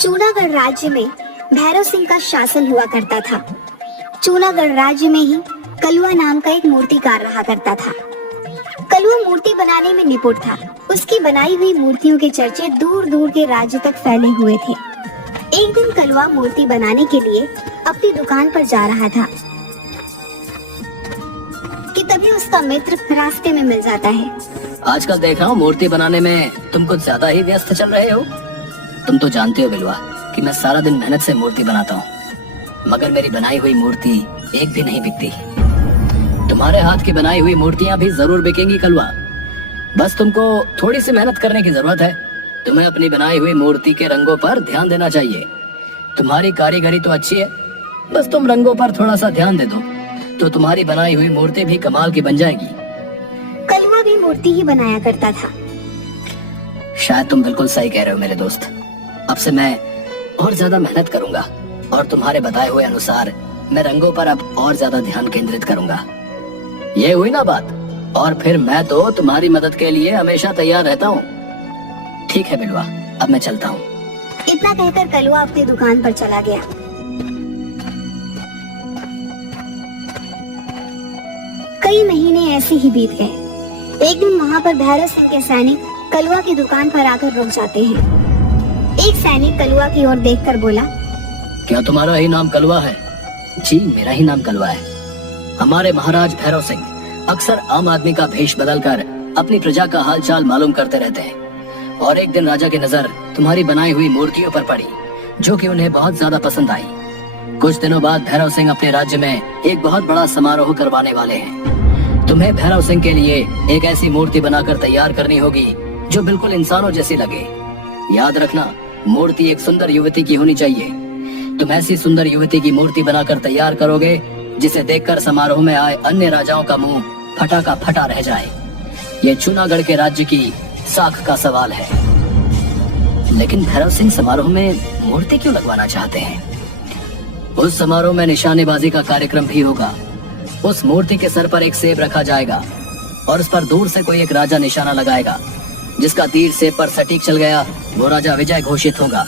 चूनागढ़ राज्य में भैरव सिंह का शासन हुआ करता था। चूनागढ़ राज्य में ही कलुआ नाम का एक मूर्तिकार रहा करता था। कलुआ मूर्ति बनाने में निपुण था। उसकी बनाई हुई मूर्तियों के चर्चे दूर दूर के राज्य तक फैले हुए थे। एक दिन कलुआ मूर्ति बनाने के लिए अपनी दुकान पर जा रहा था कि तभी उसका मित्र रास्ते में मिल जाता है। आजकल देख रहा हूँ मूर्ति बनाने में तुम कुछ ज्यादा ही व्यस्त चल रहे हो। तुम तो जानते हो बिलवा कि मैं सारा दिन मेहनत से मूर्ति बनाता हूँ, मगर मेरी बनाई हुई मूर्ति एक भी नहीं बिकती। तुम्हारे हाथ की बनाई हुई मूर्तियाँ भी जरूर बिकेंगी कलवा। बस तुमको थोड़ी सी मेहनत करने की जरूरत है। तुम्हें अपनी बनाई हुई मूर्ति के रंगों पर ध्यान देना चाहिए। तुम्हारी कारीगरी तो अच्छी है, बस तुम रंगों पर थोड़ा सा ध्यान दे दो तो तुम्हारी बनाई हुई मूर्ति भी कमाल की बन जाएगी। कलुआ भी मूर्ति ही बनाया करता था। शायद तुम बिल्कुल सही कह रहे हो मेरे दोस्त। अब से मैं और ज्यादा मेहनत करूंगा और तुम्हारे बताए हुए अनुसार मैं रंगों पर अब और ज्यादा ध्यान केंद्रित करूंगा। ये हुई ना बात? और फिर मैं तो तुम्हारी मदद के लिए हमेशा तैयार रहता हूँ। ठीक है बिलवा, अब मैं चलता हूँ। इतना कहकर कलुआ अपनी दुकान पर चला गया। कई महीने ऐसे ही बीत गए। एक दिन वहाँ पर भैरव सिंह के सैनिक कलुआ की दुकान पर आकर रुक जाते हैं। एक सैनिक कलुआ की ओर देखकर बोला, क्या तुम्हारा ही नाम कलुआ है? जी मेरा ही नाम कलुआ है। हमारे महाराज भैरव सिंह अक्सर आम आदमी का भेष बदलकर अपनी प्रजा का हालचाल मालूम करते रहते हैं और एक दिन राजा की नजर तुम्हारी बनाई हुई मूर्तियों पर पड़ी जो कि उन्हें बहुत ज्यादा पसंद आई। कुछ दिनों बाद भैरव सिंह अपने राज्य में एक बहुत बड़ा समारोह करवाने वाले हैं। तुम्हें भैरव सिंह के लिए एक ऐसी मूर्ति बनाकर तैयार करनी होगी जो बिल्कुल इंसानों जैसी लगे। याद रखना, मूर्ति एक सुंदर युवती की होनी चाहिए। तुम ऐसी सुंदर युवती की मूर्ति बनाकर तैयार करोगे जिसे देखकर समारोह में आए अन्य राजाओं का मुंह फटा का फटा रह जाए। ये चूनागढ़ के राज्य की साख का सवाल है। लेकिन भैरव सिंह समारोह में मूर्ति क्यों लगवाना चाहते हैं? उस समारोह में निशानेबाजी का कार्यक्रम भी होगा। उस मूर्ति के सर पर एक सेब रखा जाएगा और उस पर दूर से कोई एक राजा निशाना लगाएगा। जिसका तीर सेब पर सटीक चल गया वो राजा विजय घोषित होगा।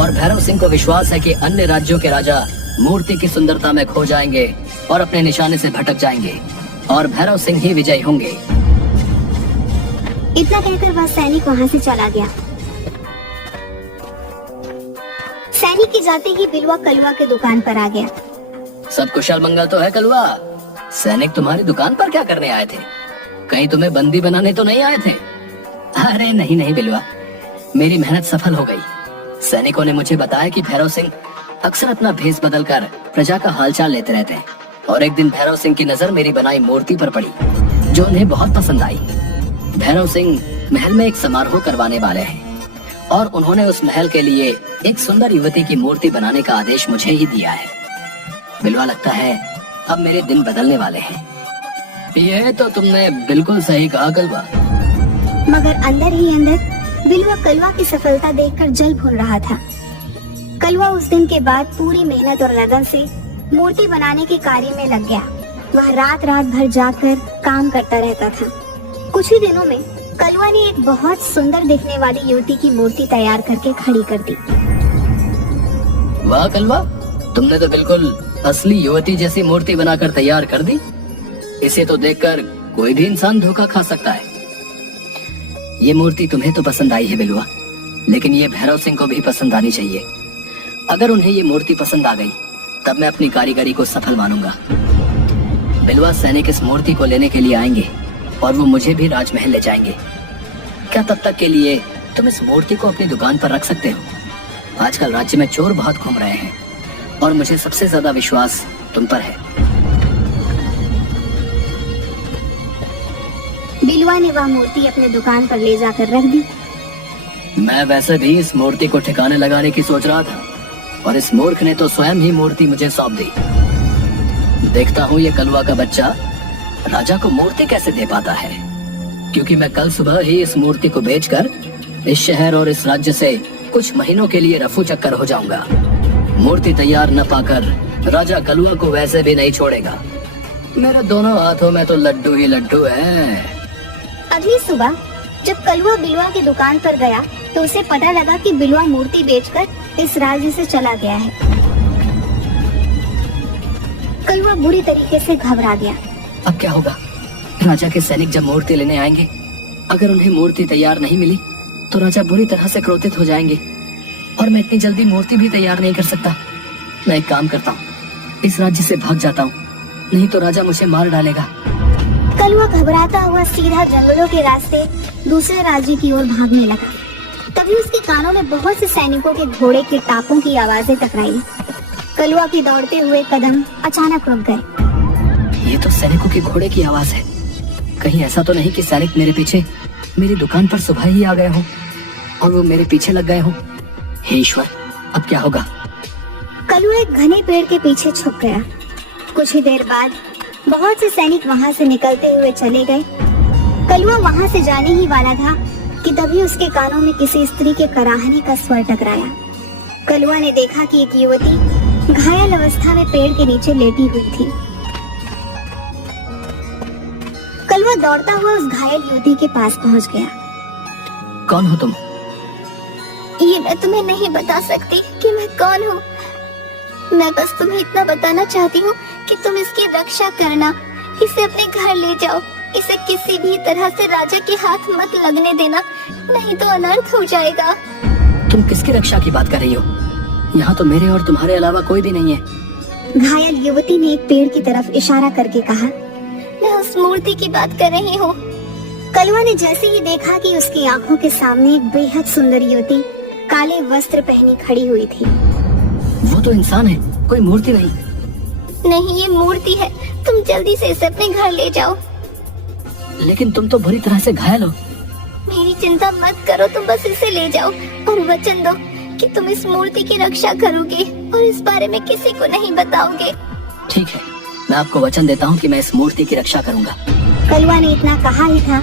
और भैरव सिंह को विश्वास है कि अन्य राज्यों के राजा मूर्ति की सुंदरता में खो जाएंगे और अपने निशाने से भटक जाएंगे और भैरव सिंह ही विजयी होंगे। इतना कहकर वह सैनिक वहाँ से चला गया। सैनिक के जाते ही बिलवा कलुआ के दुकान पर आ गया। सब कुशल मंगल तो है कलुआ? सैनिक तुम्हारी दुकान पर क्या करने आए थे? कहीं तुम्हें बंदी बनाने तो नहीं आए थे? अरे नहीं नहीं बिलवा, मेरी मेहनत सफल हो गई। सैनिकों ने मुझे बताया कि भैरव सिंह अक्सर अपना भेष बदलकर प्रजा का हालचाल लेते रहते हैं और एक दिन भैरव सिंह की नजर मेरी बनाई मूर्ति पर पड़ी जो उन्हें बहुत पसंद आई। भैरव सिंह महल में एक समारोह करवाने वाले हैं और उन्होंने उस महल के लिए एक सुंदर युवती की मूर्ति बनाने का आदेश मुझे ही दिया है। बिलवा लगता है अब मेरे दिन बदलने वाले हैं। ये तो तुमने बिल्कुल सही कहा कलवा। मगर अंदर ही अंदर बिलवा कलवा की सफलता देखकर जल भून रहा था। कलवा उस दिन के बाद पूरी मेहनत और लगन से मूर्ति बनाने के कार्य में लग गया। वह रात रात भर जाकर काम करता रहता था। कुछ ही दिनों में कलवा ने एक बहुत सुंदर दिखने वाली युवती की मूर्ति तैयार करके खड़ी कर दी। वाह कलवा, तुमने तो बिल्कुल असली युवती जैसी मूर्ति बनाकर तैयार कर दी। इसे तो देखकर कोई भी इंसान धोखा खा सकता है। ये मूर्ति तुम्हें तो पसंद आई है बिलवा, लेकिन ये भैरव सिंह को भी पसंद आनी चाहिए। अगर उन्हें ये मूर्ति पसंद आ गई तब मैं अपनी कारीगरी को सफल मानूंगा। बिलवा, सैनिक इस मूर्ति को लेने के लिए आएंगे और वो मुझे भी राजमहल ले जाएंगे। क्या तब तक के लिए तुम इस मूर्ति को अपनी दुकान पर रख सकते हो? आजकल राज्य में चोर बहुत घूम रहे हैं और मुझे सबसे ज्यादा विश्वास तुम पर है। बिलवा ने वह मूर्ति अपने दुकान पर ले जाकर रख दी। मैं वैसे भी इस मूर्ति को ठिकाने लगाने की सोच रहा था और इस मूर्ख ने तो स्वयं ही मूर्ति मुझे सौंप दी। देखता हूँ ये कलुआ का बच्चा राजा को मूर्ति कैसे दे पाता है, क्योंकि मैं कल सुबह ही इस मूर्ति को बेचकर इस शहर और इस राज्य से कुछ महीनों के लिए रफू चक्कर हो जाऊंगा। मूर्ति तैयार न पाकर राजा कलुआ को वैसे भी नहीं छोड़ेगा। मेरे दोनों हाथों में तो लड्डू ही लड्डू है। अगली सुबह जब कलवा बिलवा की दुकान पर गया तो उसे पता लगा कि बिलवा मूर्ति बेचकर इस राज्य से चला गया है। कलवा बुरी तरीके से घबरा गया। अब क्या होगा? राजा के सैनिक जब मूर्ति लेने आएंगे, अगर उन्हें मूर्ति तैयार नहीं मिली तो राजा बुरी तरह से क्रोधित हो जाएंगे और मैं इतनी जल्दी मूर्ति भी तैयार नहीं कर सकता। मैं एक काम करता हूँ, इस राज्य से भाग जाता हूँ, नहीं तो राजा मुझे मार डालेगा। कलवा घबराता हुआ सीधा जंगलों के रास्ते दूसरे राज्य की ओर भागने लगा। तभी उसके कानों में बहुत से सैनिकों के घोड़े के टापों की आवाजें टकराई। कलवा के दौड़ते हुए कदम अचानक रुक गए। ये तो सैनिकों के घोड़े की आवाज है। कहीं ऐसा तो नहीं कि सैनिक मेरे पीछे मेरी दुकान पर सुबह ही आ गए हो और वो मेरे पीछे लग गए हो। हे ईश्वर, अब क्या होगा? कलवा एक घने पेड़ के पीछे छुप गया। कुछ ही देर बाद बहुत से सैनिक वहां से निकलते हुए चले गए। कलवा वहां से जाने ही वाला था कि तभी उसके कानों में किसी स्त्री के कराहने का स्वर टकराया। कलवा ने देखा कि एक युवती घायल अवस्था में पेड़ के नीचे लेटी हुई थी। कलवा दौड़ता हुआ उस घायल युवती के पास पहुंच गया। कौन हो तुम? ये मैं तुम्हें नहीं बता सकती कि मैं कौन हूँ। मैं बस तुम्हें इतना बताना चाहती हूँ कि तुम इसकी रक्षा करना, इसे अपने घर ले जाओ, इसे किसी भी तरह से राजा के हाथ मत लगने देना, नहीं तो अनर्थ हो जाएगा। तुम किसकी रक्षा की बात कर रही हो? यहाँ तो मेरे और तुम्हारे अलावा कोई भी नहीं है। घायल युवती ने एक पेड़ की तरफ इशारा करके कहा, मैं उस मूर्ति की बात कर रही हूँ। कलवा ने जैसे ही देखा कि उसकी आंखों के सामने एक बेहद सुंदर युवती काले वस्त्र पहनी खड़ी हुई थी। वो तो इंसान है, कोई मूर्ति नहीं। नहीं, ये मूर्ति है। तुम जल्दी से इसे अपने घर ले जाओ। लेकिन तुम तो बुरी तरह से घायल हो। मेरी चिंता मत करो, तुम बस इसे ले जाओ और वचन दो कि तुम इस मूर्ति की रक्षा करोगे और इस बारे में किसी को नहीं बताओगे। ठीक है, मैं आपको वचन देता हूँ कि मैं इस मूर्ति की रक्षा करूंगा। कलवा ने इतना कहा ही था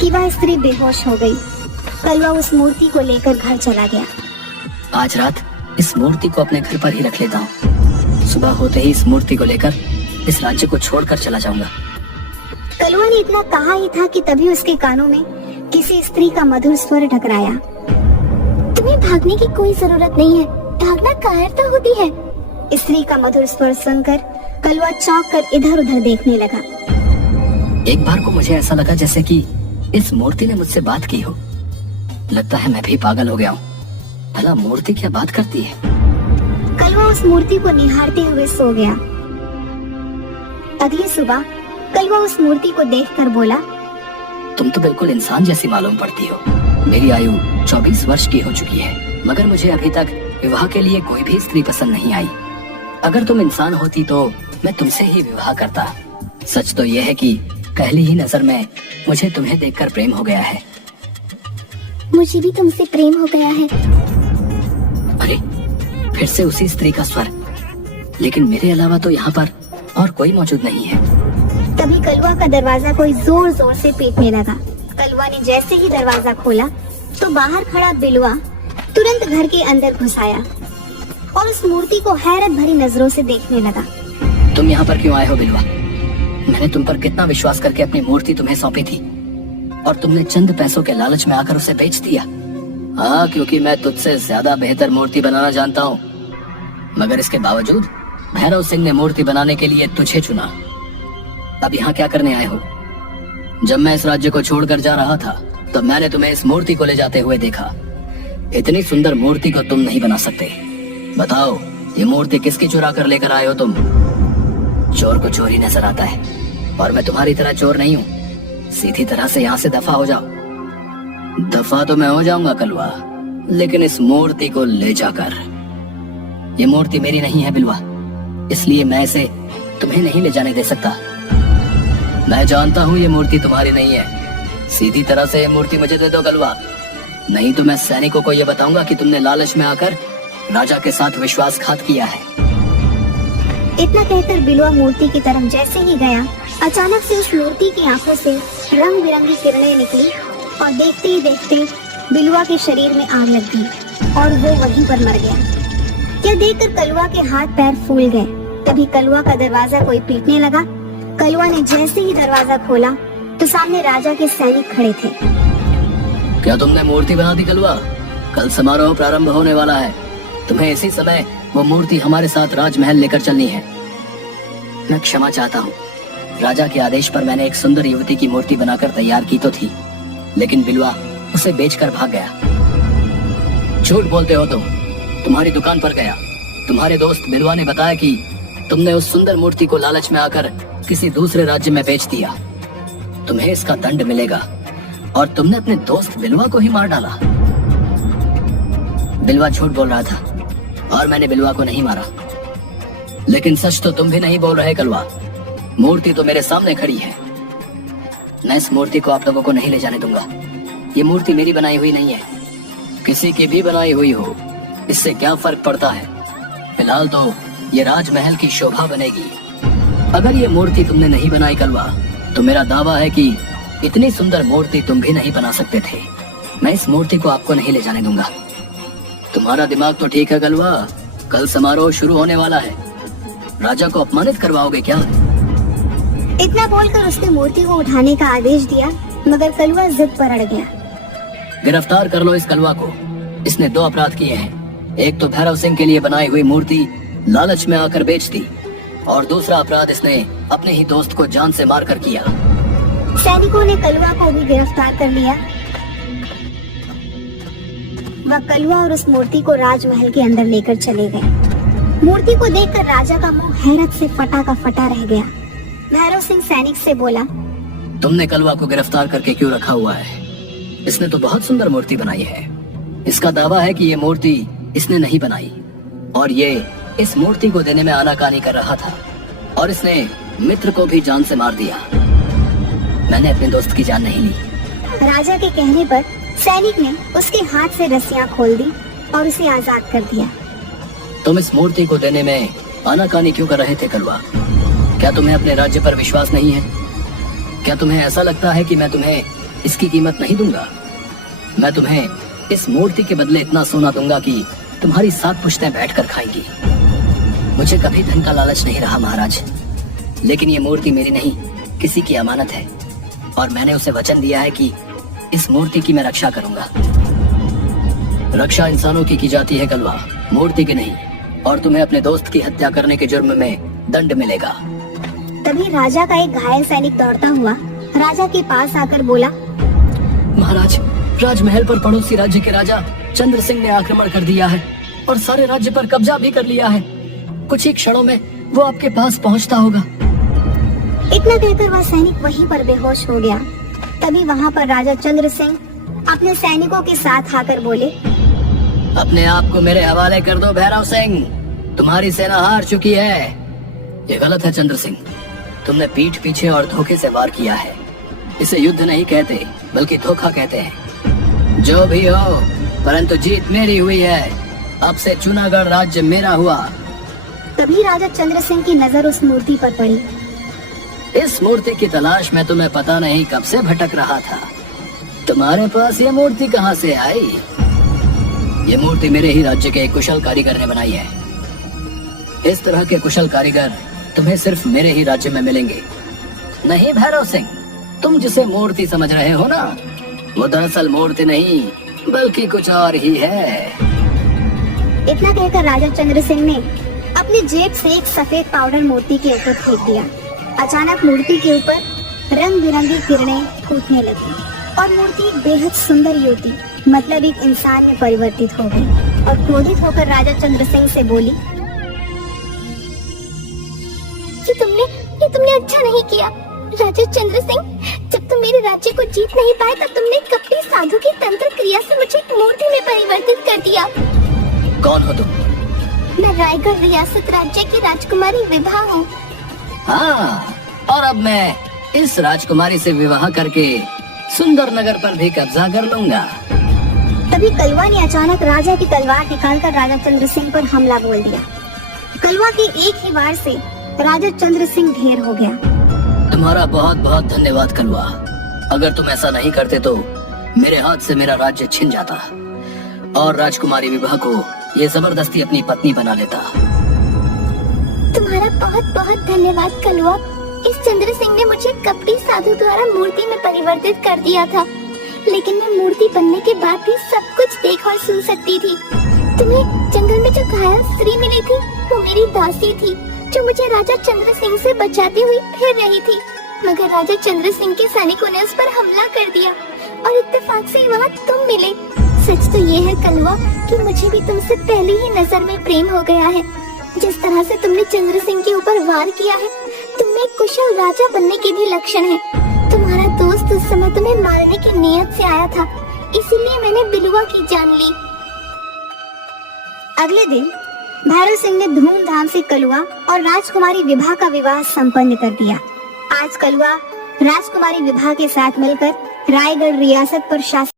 कि वह स्त्री बेहोश हो गई। कलवा उस मूर्ति को लेकर घर चला गया। आज रात इस मूर्ति को अपने घर पर ही रख लेता हूँ। सुबह होते ही इस मूर्ति को लेकर इस राज्य को छोड़कर चला जाऊंगा। कलवा ने इतना कहा ही था कि तभी उसके कानों में किसी स्त्री का मधुर स्वर टकराया। तुम्हें भागने की कोई जरूरत नहीं है, भागना कायरता होती है। स्त्री का मधुर स्वर सुनकर कलवा चौंक कर इधर उधर देखने लगा। एक बार को मुझे ऐसा लगा जैसे कि इस मूर्ति ने मुझसे बात की हो। लगता है मैं भी पागल हो गया हूँ। भला मूर्ति क्या बात करती है? कलवा उस मूर्ति को निहारते हुए सो गया। अगली सुबह कलवा उस मूर्ति को देखकर बोला, तुम तो बिल्कुल इंसान जैसी मालूम पड़ती हो। मेरी आयु 24 वर्ष की हो चुकी है, मगर मुझे अभी तक विवाह के लिए कोई भी स्त्री पसंद नहीं आई। अगर तुम इंसान होती तो मैं तुमसे ही विवाह करता। सच तो यह है कि पहली ही नजर में मुझे तुम्हें देखकर प्रेम हो गया है। मुझे भी तुमसे प्रेम हो गया है। अरे, फिर से उसी स्त्री का स्वर। लेकिन मेरे अलावा तो यहाँ पर और कोई मौजूद नहीं है। तभी कलवा का दरवाजा कोई जोर जोर से पीटने लगा। कलवा ने जैसे ही दरवाजा खोला तो बाहर खड़ा बिलवा तुरंत घर के अंदर घुस आया और उस मूर्ति को हैरत भरी नजरों से देखने लगा। तुम यहाँ पर क्यों आए हो बिलवा? मैंने तुम पर कितना विश्वास करके अपनी मूर्ति तुम्हें सौंपी थी और तुमने चंद पैसों के लालच में आकर उसे बेच दिया। हाँ, क्योंकि मैं तुझसे ज्यादा बेहतर मूर्ति बनाना जानता हूँ। मगर इसके बावजूद भैरव सिंह ने मूर्ति बनाने के लिए तुझे चुना। अब यहाँ क्या करने आए हो? जब मैं इस राज्य को छोड़कर जा रहा था तब मैंने तुम्हें इस मूर्ति को ले जाते हुए देखा। इतनी सुंदर मूर्ति को तुम नहीं बना सकते। बताओ, ये मूर्ति किसकी चुरा कर लेकर आए हो तुम? चोर को चोरी नजर आता है और मैं तुम्हारी तरह चोर नहीं हूँ। सीधी तरह से यहाँ से दफा हो जाओ। दफा तो मैं हो जाऊंगा कलवा, लेकिन इस मूर्ति को ले जाकर। ये मूर्ति मेरी नहीं है बिलवा, इसलिए मैं इसे तुम्हें नहीं ले जाने दे सकता। मैं जानता हूँ ये मूर्ति तुम्हारी नहीं है। सीधी तरह से ये मूर्ति मुझे दे दो कलवा, नहीं तो मैं सैनिकों को ये बताऊंगा कि तुमने लालच में आकर राजा के साथ विश्वासघात किया है। इतना कहकर बिलवा मूर्ति की तरफ जैसे ही गया, अचानक से उस मूर्ति की आंखों से रंग बिरंगी किरणें निकली और देखते ही देखते बिलवा के शरीर में आग लग गई और वो वहीं पर मर गया। यह देखकर कलवा के हाथ पैर फूल गए। तभी कलवा का दरवाजा कोई पीटने लगा। कलवा ने जैसे ही दरवाजा खोला तो सामने राजा के सैनिक खड़े थे। क्या तुमने मूर्ति बना दी कलवा? कल समारोह प्रारंभ होने वाला है। तुम्हें इसी समय वो मूर्ति हमारे साथ राजमहल लेकर चलनी है। मैं क्षमा चाहता हूँ। राजा के आदेश पर मैंने एक सुंदर युवती की मूर्ति बनाकर तैयार की तो थी, लेकिन बिलवा उसे बेचकर भाग गया। झूठ बोलते हो तुम। तुम्हारी दुकान पर गया। तुम्हारे दोस्त बिलवा ने बताया कि तुमने उस सुंदर मूर्ति को लालच में आकर किसी दूसरे राज्य में बेच दिया। तुम्हें इसका दंड मिलेगा। और तुमने अपने दोस्त बिलवा को ही मार डाला। बिलवा झूठ बोल रहा था और मैंने बिलवा को नहीं मारा। लेकिन सच तो तुम भी नहीं बोल रहे कलवा। मूर्ति तो मेरे सामने खड़ी है। मैं इस मूर्ति को आप लोगों को नहीं ले जाने दूंगा। ये मूर्ति मेरी बनाई हुई नहीं है, किसी की भी बनाई हुई हो, इससे क्या फर्क पड़ता है। फिलहाल तो ये राजमहल की शोभा बनेगी। अगर ये मूर्ति तुमने नहीं बनाई कलवा, तो मेरा दावा है कि इतनी सुंदर मूर्ति तुम भी नहीं बना सकते थे। मैं इस मूर्ति को आपको नहीं ले जाने दूंगा। तुम्हारा दिमाग तो ठीक है कलवा। कल समारोह शुरू होने वाला है। राजा को अपमानित करवाओगे क्या? इतना बोलकर उसने मूर्ति को उठाने का आदेश दिया, मगर कलवा जिद पर अड़ गया। गिरफ्तार कर लो इस कलवा को। इसने 2 अपराध किए हैं। एक तो भैरव सिंह के लिए बनाई हुई मूर्ति लालच में आकर बेच दी, और दूसरा अपराध इसने अपने ही दोस्त को जान से मारकर किया। सैनिकों ने कलवा को भी गिरफ्तार कर लिया। वह कलवा और उस मूर्ति को राजमहल के अंदर लेकर चले गए। मूर्ति को देखकर राजा का मुंह हैरत से फटा का फटा रह गया। भैरव सिंह सैनिक से बोला, तुमने कलवा को गिरफ्तार करके क्यों रखा हुआ है? इसने तो बहुत सुंदर मूर्ति बनाई है। इसका दावा है कि ये मूर्ति इसने नहीं बनाई, और ये इस मूर्ति को देने में आनाकानी कर रहा था, और इसने मित्र को भी जान से मार दिया। मैंने अपने दोस्त की जान नहीं ली। राजा के कहने पर सैनिक ने उसके हाथ से रस्सियां खोल दी और उसे आजाद कर दिया। तुम इस मूर्ति को देने में आनाकानी क्यों कर रहे थे कलवा? क्या तुम्हें अपने राज्य पर विश्वास नहीं है? क्या तुम्हें ऐसा लगता है कि मैं तुम्हें इसकी कीमत नहीं दूंगा? मैं तुम्हें इस मूर्ति के बदले इतना सोना दूंगा कि तुम्हारी 7 पुश्तें बैठकर खाएंगी। मुझे कभी धन का लालच नहीं रहा महाराज, लेकिन ये मूर्ति मेरी नहीं, किसी की अमानत है, और मैंने उसे वचन दिया है कि इस मूर्ति की मैं रक्षा करूंगा। रक्षा इंसानों की जाती है कलवा, मूर्ति की नहीं, और तुम्हें अपने दोस्त की हत्या करने के जुर्म में दंड मिलेगा। तभी राजा का एक घायल सैनिक दौड़ता हुआ राजा के पास आकर बोला, महाराज, राजमहल पर पड़ोसी राज्य के राजा चंद्र सिंह ने आक्रमण कर दिया है और सारे राज्य पर कब्जा भी कर लिया है। कुछ ही क्षणों में वो आपके पास पहुंचता होगा। इतना कहकर वह सैनिक वहीं पर बेहोश हो गया। तभी वहाँ पर राजा चंद्र सिंह अपने सैनिकों के साथ आकर बोले, अपने आप को मेरे हवाले कर दो भैरव सिंह, तुम्हारी सेना हार चुकी है। ये गलत है चंद्र सिंह, तुमने पीठ पीछे और धोखे से वार किया है। इसे युद्ध नहीं कहते बल्कि धोखा कहते हैं। जो भी हो, परंतु जीत मेरी हुई है। अब से चुनागढ़ राज्य मेरा हुआ। तभी राजा चंद्र सिंह की नजर उस मूर्ति पर पड़ी। इस मूर्ति की तलाश में तुम्हें पता नहीं कब से भटक रहा था। तुम्हारे पास ये मूर्ति कहाँ से आई? ये मूर्ति मेरे ही राज्य के एक कुशल कारीगर ने बनाई है। इस तरह के कुशल कारीगर तुम्हें सिर्फ मेरे ही राज्य में मिलेंगे। नहीं भैरव सिंह, तुम जिसे मूर्ति समझ रहे हो ना, वो दरअसल मूर्ति नहीं बल्कि कुछ और ही है। इतना कहकर राजा चंद्र सिंह ने अपनी जेब से एक सफेद पाउडर मूर्ति के ऊपर फेंक दिया। अचानक मूर्ति के ऊपर रंग बिरंगी किरणें फूटने लगी और मूर्ति एक बेहद सुंदर युवती, मतलब एक इंसान में परिवर्तित हो गई और क्रोधित होकर राजा चंद्र सिंह से बोली, ये तुमने अच्छा नहीं किया राजा चंद्र सिंह। जब तुम मेरे राज्य को जीत नहीं पाए तब तुमने कपटी साधु की तंत्र क्रिया से मुझे एक मूर्ति में परिवर्तित कर दिया। कौन हो तुम? मैं रायगढ़ रियासत राज्य की राजकुमारी विभा हूँ। हाँ, और अब मैं इस राजकुमारी से विवाह करके सुंदर नगर पर भी कब्जा कर लूंगा। तभी कलवा ने अचानक राजा की तलवार निकालकर राजा चंद्र सिंह पर हमला बोल दिया। कलवा के एक ही वार से राजा चंद्र सिंह ढेर हो गया। तुम्हारा बहुत बहुत धन्यवाद कलवा। अगर तुम ऐसा नहीं करते तो मेरे हाथ से मेरा राज्य छिन जाता और राजकुमारी विभा को ये जबरदस्ती अपनी पत्नी बना लेता। तुम्हारा बहुत बहुत धन्यवाद कलवा। इस चंद्र सिंह ने मुझे कपटी साधु द्वारा मूर्ति में परिवर्तित कर दिया था, लेकिन मैं मूर्ति बनने के बाद भी सब कुछ देख और सुन सकती थी। तुम्हें जंगल में जो घायल स्त्री मिली थी वो मेरी दासी थी, जो मुझे राजा चंद्र सिंह से बचाती हुई फिर रही थी, मगर राजा चंद्र सिंह के सैनिकों ने उस पर हमला कर दिया और इत्तेफाक से वहाँ तुम मिले। सच तो ये है कलवा कि मुझे भी तुमसे पहले ही नजर में प्रेम हो गया है। जिस तरह से तुमने चंद्र सिंह के ऊपर वार किया है, तुम में कुशल राजा बनने के भी लक्षण है। तुम्हारा दोस्त उस समय तुम्हें मारने की नीयत से आया था, इसीलिए मैंने बिलुआ की जान ली। अगले दिन भैरव सिंह ने धूमधाम से कलवा और राजकुमारी विभा का विवाह संपन्न कर दिया। आज कलवा राजकुमारी विभा के साथ मिलकर रायगढ़ रियासत पर शासन